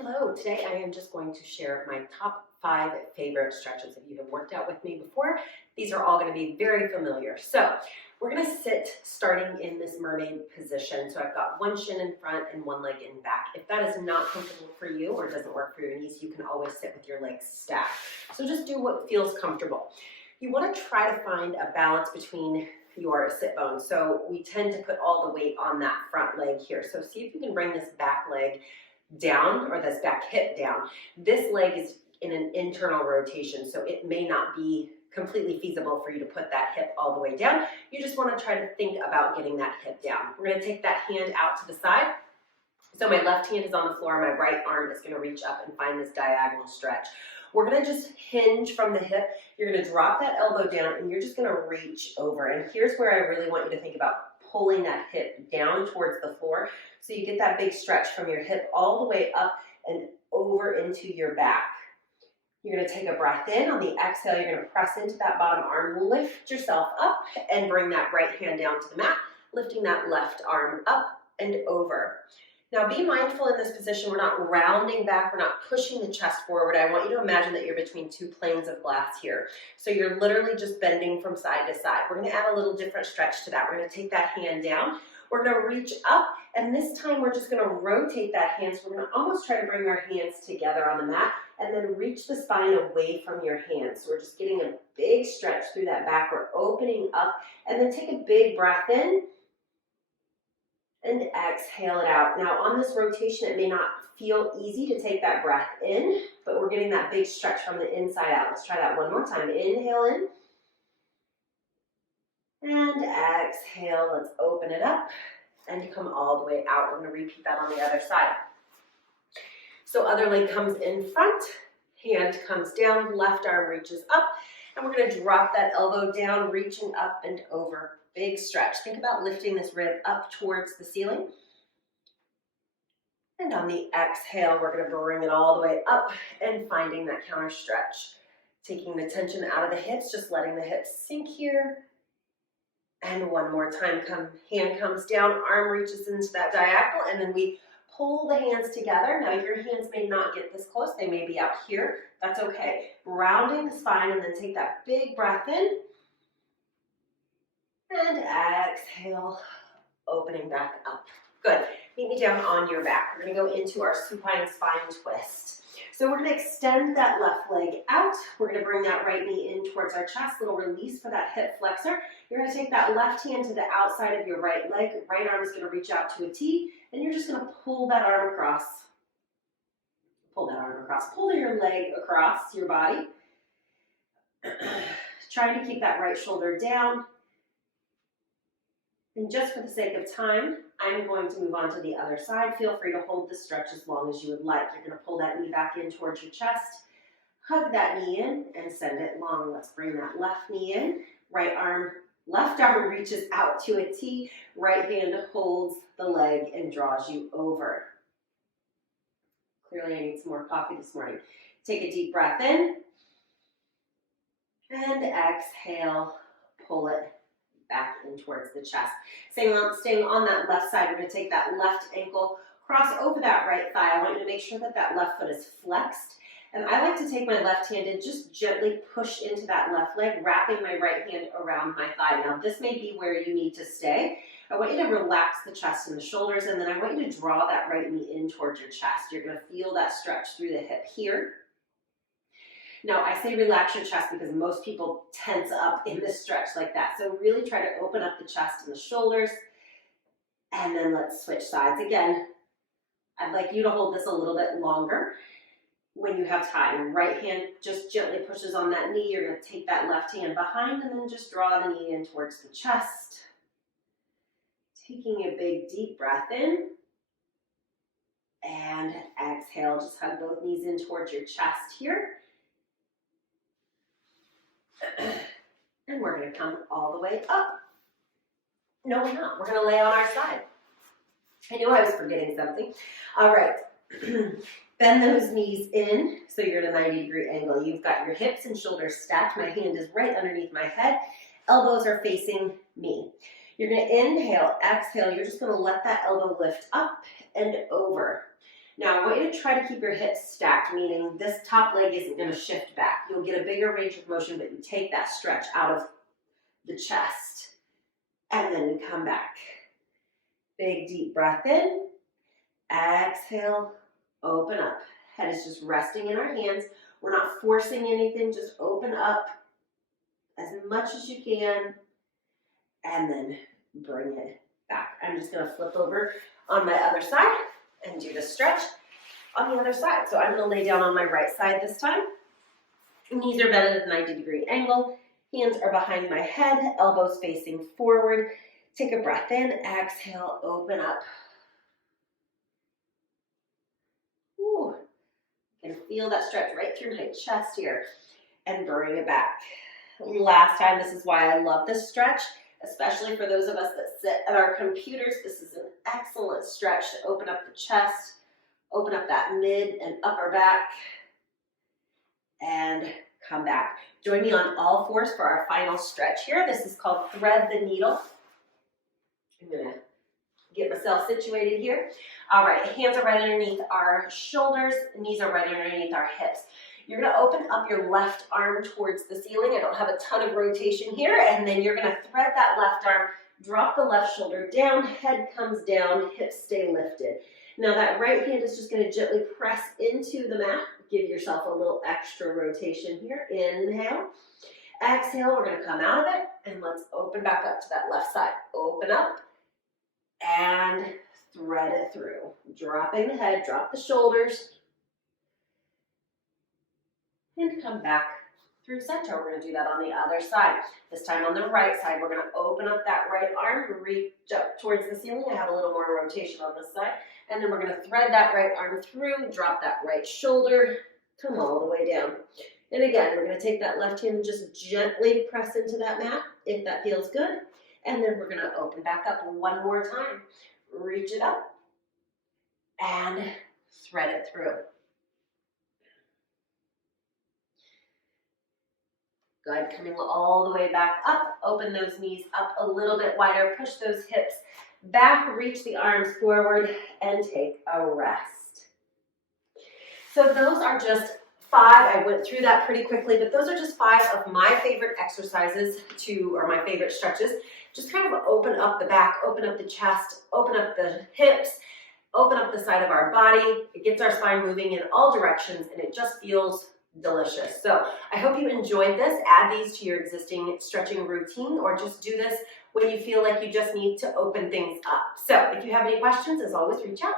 Hello, today I am just going to share my top 5 favorite stretches. If you have worked out with me before, these are all going to be very familiar. So we're going to sit starting in this mermaid position. So I've got one shin in front and one leg in back. If that is not comfortable for you or doesn't work for your knees, you can always sit with your legs stacked. So just do what feels comfortable. You want to try to find a balance between your sit bones. So we tend to put all the weight on that front leg here. So see if you can bring this back leg down or this back hip down. This leg is in an internal rotation, so it may not be completely feasible for you to put that hip all the way down. You just want to try to think about getting that hip down. We're going to take that hand out to the side. So my left hand is on the floor, my right arm is going to reach up and find this diagonal stretch. We're going to just hinge from the hip. You're going to drop that elbow down and you're just going to reach over. And here's where I really want you to think about pulling that hip down towards the floor so you get that big stretch from your hip all the way up and over into your back. You're going to take a breath in. On the exhale, you're going to press into that bottom arm, lift yourself up and bring that right hand down to the mat, lifting that left arm up and over. Now be mindful in this position, we're not rounding back, we're not pushing the chest forward. I want you to imagine that you're between two planes of glass here. So you're literally just bending from side to side. We're gonna add a little different stretch to that. We're gonna take that hand down, we're gonna reach up, and this time we're just gonna rotate that hand. So we're gonna almost try to bring our hands together on the mat and then reach the spine away from your hands. So we're just getting a big stretch through that back. We're opening up, and then take a big breath in, and exhale it out. Now on this rotation, it may not feel easy to take that breath in, but we're getting that big stretch from the inside out. Let's try that one more time. Inhale in, and exhale. Let's open it up and come all the way out. We're gonna repeat that on the other side. So other leg comes in front, hand comes down, left arm reaches up, and we're gonna drop that elbow down, reaching up and over. Big stretch. Think about lifting this rib up towards the ceiling. And on the exhale, we're going to bring it all the way up and finding that counter stretch. Taking the tension out of the hips, just letting the hips sink here. And one more time, hand comes down, arm reaches into that diagonal, and then we pull the hands together. Now your hands may not get this close, they may be out here. That's okay. Rounding the spine, and then take that big breath in. And exhale, opening back up. Good. Meet me down on your back. We're going to go into our supine spine twist. So we're going to extend that left leg out. We're going to bring that right knee in towards our chest. Little release for that hip flexor. You're going to take that left hand to the outside of your right leg. Right arm is going to reach out to a T, and you're just going to pull that arm across. Pull that arm across. Pull your leg across your body. Trying to keep that right shoulder down. And just for the sake of time, I'm going to move on to the other side. Feel free to hold this stretch as long as you would like. You're going to pull that knee back in towards your chest, hug that knee in, and send it long. Let's bring that left knee in. Left arm reaches out to a T. Right hand holds the leg and draws you over. Clearly, I need some more coffee this morning. Take a deep breath in. And exhale, pull it back in towards the chest. Staying on that left side, we're going to take that left ankle, cross over that right thigh. I want you to make sure that that left foot is flexed. And I like to take my left hand and just gently push into that left leg, wrapping my right hand around my thigh. Now, this may be where you need to stay. I want you to relax the chest and the shoulders, and then I want you to draw that right knee in towards your chest. You're going to feel that stretch through the hip here. Now, I say relax your chest because most people tense up in this stretch like that. So really try to open up the chest and the shoulders. And then let's switch sides. Again, I'd like you to hold this a little bit longer when you have time. Right hand just gently pushes on that knee. You're going to take that left hand behind and then just draw the knee in towards the chest. Taking a big deep breath in. And exhale. Just hug both knees in towards your chest here. And we're going to come all the way up. No, we're not. We're going to lay on our side. I knew I was forgetting something. All right. Bend those knees in so you're at a 90-degree angle. You've got your hips and shoulders stacked. My hand is right underneath my head. Elbows are facing me. You're going to inhale, exhale. You're just going to let that elbow lift up and over. Now I want you to try to keep your hips stacked, meaning this top leg isn't going to shift back. You'll get a bigger range of motion, but you take that stretch out of the chest. And then we come back. Big deep breath in. Exhale, open up. Head is just resting in our hands. We're not forcing anything, just open up as much as you can. And then bring it back. I'm just going to flip over on my other side and do the stretch on the other side. So I'm going to lay down on my right side this time. Knees are bent at a 90-degree angle. Hands are behind my head, elbows facing forward. Take a breath in, exhale, open up. Ooh. You can feel that stretch right through my chest here. And bring it back. Last time, this is why I love this stretch, especially for those of us that sit at our computers. This is an excellent stretch to open up the chest, open up that mid and upper back, and come back. Join me on all fours for our final stretch here. This is called Thread the Needle. I'm gonna get myself situated here. All right, hands are right underneath our shoulders, knees are right underneath our hips. You're gonna open up your left arm towards the ceiling. I don't have a ton of rotation here. And then you're gonna thread that left arm, drop the left shoulder down, head comes down, hips stay lifted. Now that right hand is just gonna gently press into the mat. Give yourself a little extra rotation here. Inhale, exhale, we're gonna come out of it and let's open back up to that left side. Open up and thread it through. Dropping the head, drop the shoulders, and come back through center. We're going to do that on the other side. This time on the right side, we're going to open up that right arm, reach up towards the ceiling. I have a little more rotation on this side. And then we're going to thread that right arm through, drop that right shoulder, come all the way down. And again, we're going to take that left hand and just gently press into that mat if that feels good. And then we're going to open back up one more time. Reach it up and thread it through. Good, coming all the way back up, open those knees up a little bit wider, push those hips back, reach the arms forward, and take a rest. So those are just 5, I went through that pretty quickly, but those are just 5 of my favorite exercises or my favorite stretches. Just kind of open up the back, open up the chest, open up the hips, open up the side of our body. It gets our spine moving in all directions, and it just feels delicious. So I hope you enjoyed this. Add these to your existing stretching routine, or just do this when you feel like you just need to open things up. So if you have any questions, as always, reach out.